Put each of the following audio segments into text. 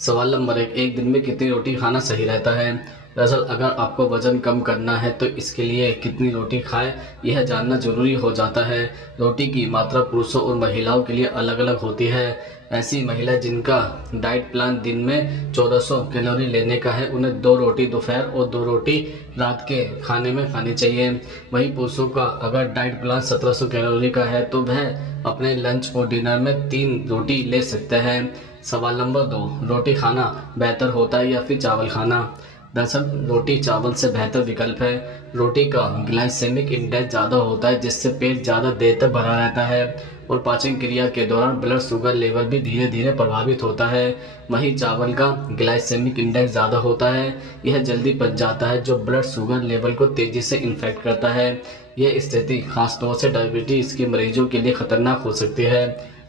सवाल नंबर एक दिन में कितनी रोटी खाना सही रहता है। दरअसल अगर आपको वजन कम करना है तो इसके लिए कितनी रोटी खाएं यह जानना जरूरी हो जाता है। रोटी की मात्रा पुरुषों और महिलाओं के लिए अलग अलग होती है। ऐसी महिला जिनका डाइट प्लान दिन में 1400 कैलोरी लेने का है उन्हें 2 रोटी दोपहर और 2 रोटी रात के खाने में खानी चाहिए। वहीं पुरुषों का अगर डाइट प्लान 1700 कैलोरी का है तो वह अपने लंच और डिनर में 3 रोटी ले सकते हैं। सवाल नंबर 2, रोटी खाना बेहतर होता है या फिर चावल खाना। दरअसल रोटी चावल से बेहतर विकल्प है। रोटी का ग्लाइसेमिक इंडेक्स ज़्यादा होता है जिससे पेट ज़्यादा देर तक भरा रहता है और पाचन क्रिया के दौरान ब्लड शुगर लेवल भी धीरे धीरे प्रभावित होता है। वहीं चावल का ग्लाइसेमिक इंडेक्स ज़्यादा होता है, यह जल्दी पच जाता है जो ब्लड शुगर लेवल को तेज़ी से इन्फेक्ट करता है। यह स्थिति खासतौर से डायबिटीज़ के मरीजों के लिए खतरनाक हो सकती है।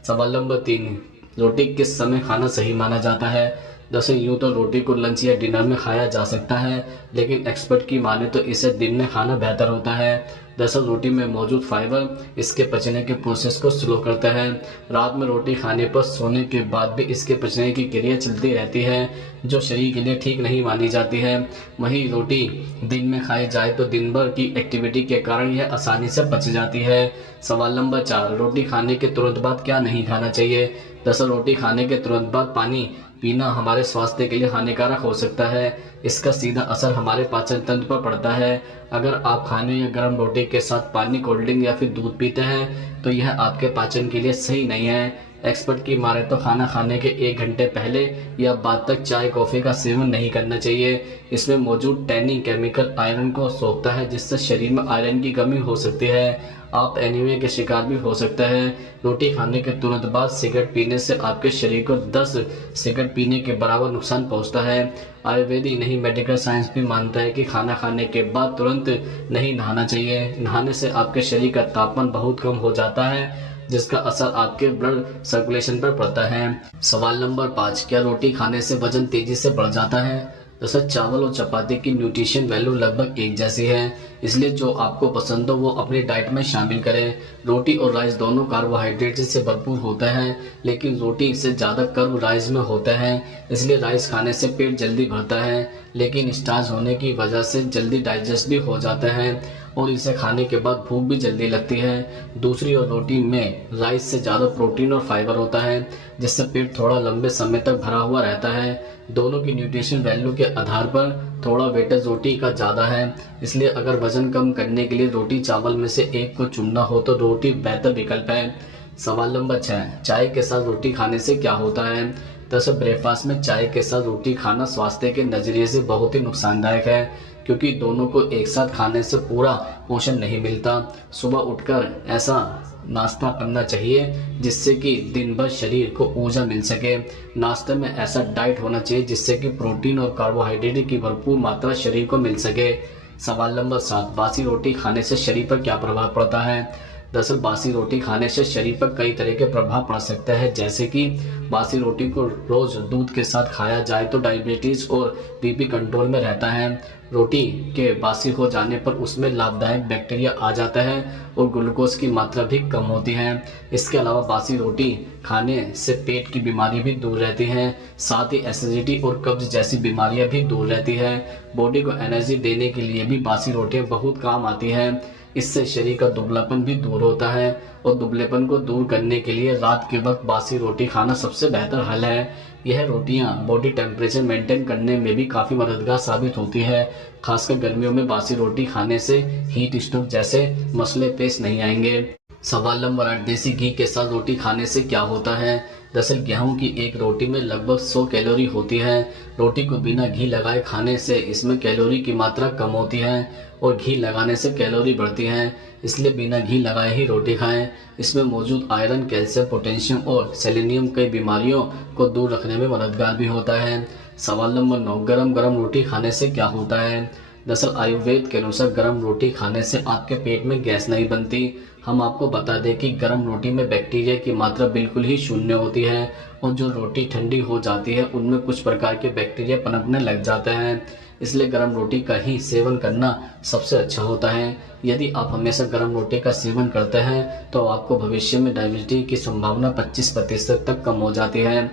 सवाल नंबर 3, रोटी किस समय खाना सही माना जाता है। दरअसल यूँ तो रोटी को लंच या डिनर में खाया जा सकता है, लेकिन एक्सपर्ट की माने तो इसे दिन में खाना बेहतर होता है। दरअसल रोटी में मौजूद फाइबर इसके पचने के प्रोसेस को स्लो करता है। रात में रोटी खाने पर सोने के बाद भी इसके पचने की क्रिया चलती रहती है जो शरीर के लिए ठीक नहीं मानी जाती है। वहीं रोटी दिन में खाई जाए तो दिन भर की एक्टिविटी के कारण यह आसानी से पच जाती है। सवाल नंबर 4, रोटी खाने के तुरंत बाद क्या नहीं खाना चाहिए। दरअसल रोटी खाने के तुरंत बाद पानी पीना हमारे स्वास्थ्य के लिए हानिकारक हो सकता है। इसका सीधा असर हमारे पाचन तंत्र पर पड़ता है। अगर आप खाने या गर्म रोटी के साथ पानी, कोल्ड ड्रिंक या फिर दूध पीते हैं तो यह आपके पाचन के लिए सही नहीं है। एक्सपर्ट की माने तो खाना खाने के 1 घंटे पहले या बाद तक चाय कॉफ़ी का सेवन नहीं करना चाहिए। इसमें मौजूद टैनिंग केमिकल आयरन को सोखता है जिससे शरीर में आयरन की कमी हो सकती है। आप एनीमिया के शिकार भी हो सकते हैं। रोटी खाने के तुरंत बाद सिगरेट पीने से आपके शरीर को 10 सिगरेट पीने के बराबर नुकसान पहुंचता है। आयुर्वेदिक नहीं मेडिकल साइंस भी मानता है कि खाना खाने के बाद तुरंत नहीं नहाना चाहिए। नहाने से आपके शरीर का तापमान बहुत कम हो जाता है जिसका असर आपके ब्लड सर्कुलेशन पर पड़ता है। सवाल नंबर 5, क्या रोटी खाने से वजन तेजी से बढ़ जाता है। दरअसल चावल और चपाती की न्यूट्रिशन वैल्यू लगभग एक जैसी है, इसलिए जो आपको पसंद हो वो अपनी डाइट में शामिल करें। रोटी और राइस दोनों कार्बोहाइड्रेट से भरपूर होते हैं, लेकिन रोटी से ज़्यादा कर्ब राइस में होते हैं, इसलिए राइस खाने से पेट जल्दी भरता है लेकिन स्टार्च होने की वजह से जल्दी डाइजेस्ट भी हो जाता है और इसे खाने के बाद भूख भी जल्दी लगती है। दूसरी ओर रोटी में राइस से ज़्यादा प्रोटीन और फाइबर होता है जिससे पेट थोड़ा लंबे समय तक भरा हुआ रहता है। दोनों की न्यूट्रिशन वैल्यू के आधार पर थोड़ा वेटेज रोटी का ज़्यादा है, इसलिए अगर वजन कम करने के लिए रोटी चावल में से एक को चुनना हो तो रोटी बेहतर विकल्प है। सवाल नंबर 6, चाय के साथ रोटी खाने से क्या होता है। दरअसल ब्रेकफास्ट में चाय के साथ रोटी खाना स्वास्थ्य के नज़रिए से बहुत ही नुकसानदायक है क्योंकि दोनों को एक साथ खाने से पूरा पोषण नहीं मिलता। सुबह उठकर ऐसा नाश्ता करना चाहिए जिससे कि दिन भर शरीर को ऊर्जा मिल सके। नाश्ते में ऐसा डाइट होना चाहिए जिससे कि प्रोटीन और कार्बोहाइड्रेट की भरपूर मात्रा शरीर को मिल सके। सवाल नंबर 7, बासी रोटी खाने से शरीर पर क्या प्रभाव पड़ता है। दरअसल बासी रोटी खाने से शरीर पर कई तरह के प्रभाव पड़ सकते हैं, जैसे कि बासी रोटी को रोज दूध के साथ खाया जाए तो डायबिटीज़ और बीपी कंट्रोल में रहता है। रोटी के बासी हो जाने पर उसमें लाभदायक बैक्टीरिया आ जाता है और ग्लूकोज की मात्रा भी कम होती है। इसके अलावा बासी रोटी खाने से पेट की बीमारी भी दूर रहती है, साथ ही एसिडिटी और कब्ज जैसी बीमारियां भी दूर रहती है। बॉडी को एनर्जी देने के लिए भी बासी रोटियां बहुत काम आती हैं। इससे शरीर का दुबलापन भी दूर होता है और दुबलेपन को दूर करने के लिए रात के वक्त बासी रोटी खाना सबसे बेहतर हल है। यह रोटियां बॉडी टेम्परेचर मेंटेन करने में भी काफ़ी मददगार साबित होती है। खासकर गर्मियों में बासी रोटी खाने से हीट स्ट्रोक जैसे मसले पेश नहीं आएंगे। सवाल नंबर 8, देसी घी के साथ रोटी खाने से क्या होता है। दरअसल गेहूं की एक रोटी में लगभग 100 कैलोरी होती है। रोटी को बिना घी लगाए खाने से इसमें कैलोरी की मात्रा कम होती है और घी लगाने से कैलोरी बढ़ती है, इसलिए बिना घी लगाए ही रोटी खाएं। इसमें मौजूद आयरन, कैल्शियम, पोटेशियम और सेलेनियम कई बीमारियों को दूर रखने में मददगार भी होता है। सवाल नंबर 9, गरम गरम रोटी खाने से क्या होता है। दरअसल आयुर्वेद के अनुसार गर्म रोटी खाने से आपके पेट में गैस नहीं बनती। हम आपको बता दें कि गर्म रोटी में बैक्टीरिया की मात्रा बिल्कुल ही शून्य होती है और जो रोटी ठंडी हो जाती है उनमें कुछ प्रकार के बैक्टीरिया पनपने लग जाते हैं, इसलिए गर्म रोटी का ही सेवन करना सबसे अच्छा होता है। यदि आप हमेशा गर्म रोटी का सेवन करते हैं तो आपको भविष्य में डायबिटीज की संभावना 25% तक कम हो जाती है।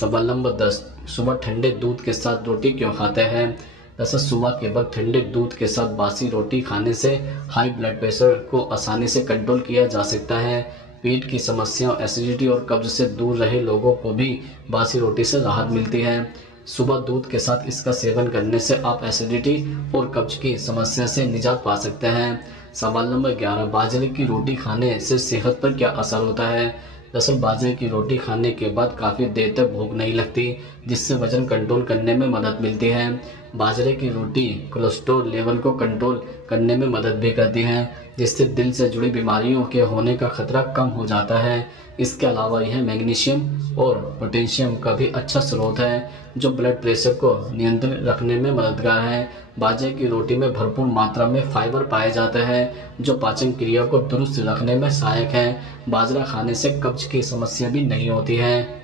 सवाल नंबर 10, सुबह ठंडे दूध के साथ रोटी क्यों खाते हैं? दरअसल सुबह के वक्त ठंडे दूध के साथ बासी रोटी खाने से हाई ब्लड प्रेशर को आसानी से कंट्रोल किया जा सकता है। पेट की समस्याओं, एसिडिटी और कब्ज से दूर रहे लोगों को भी बासी रोटी से राहत मिलती है। सुबह दूध के साथ इसका सेवन करने से आप एसिडिटी और कब्ज की समस्या से निजात पा सकते हैं। सवाल नंबर 11, बाजरे की रोटी खाने से सेहत पर क्या असर होता है? दरअसल बाजरे की रोटी खाने के बाद काफ़ी देर तक भूख नहीं लगती, जिससे वजन कंट्रोल करने में मदद मिलती है। बाजरे की रोटी कोलेस्ट्रॉल लेवल को कंट्रोल करने में मदद भी करती है, जिससे दिल से जुड़ी बीमारियों के होने का खतरा कम हो जाता है। इसके अलावा यह मैग्नीशियम और पोटेशियम का भी अच्छा स्रोत है, जो ब्लड प्रेशर को नियंत्रित रखने में मददगार है। बाजरे की रोटी में भरपूर मात्रा में फाइबर पाया जाता है, जो पाचन क्रिया को दुरुस्त रखने में सहायक है। बाजरा खाने से कब्ज की समस्या भी नहीं होती है।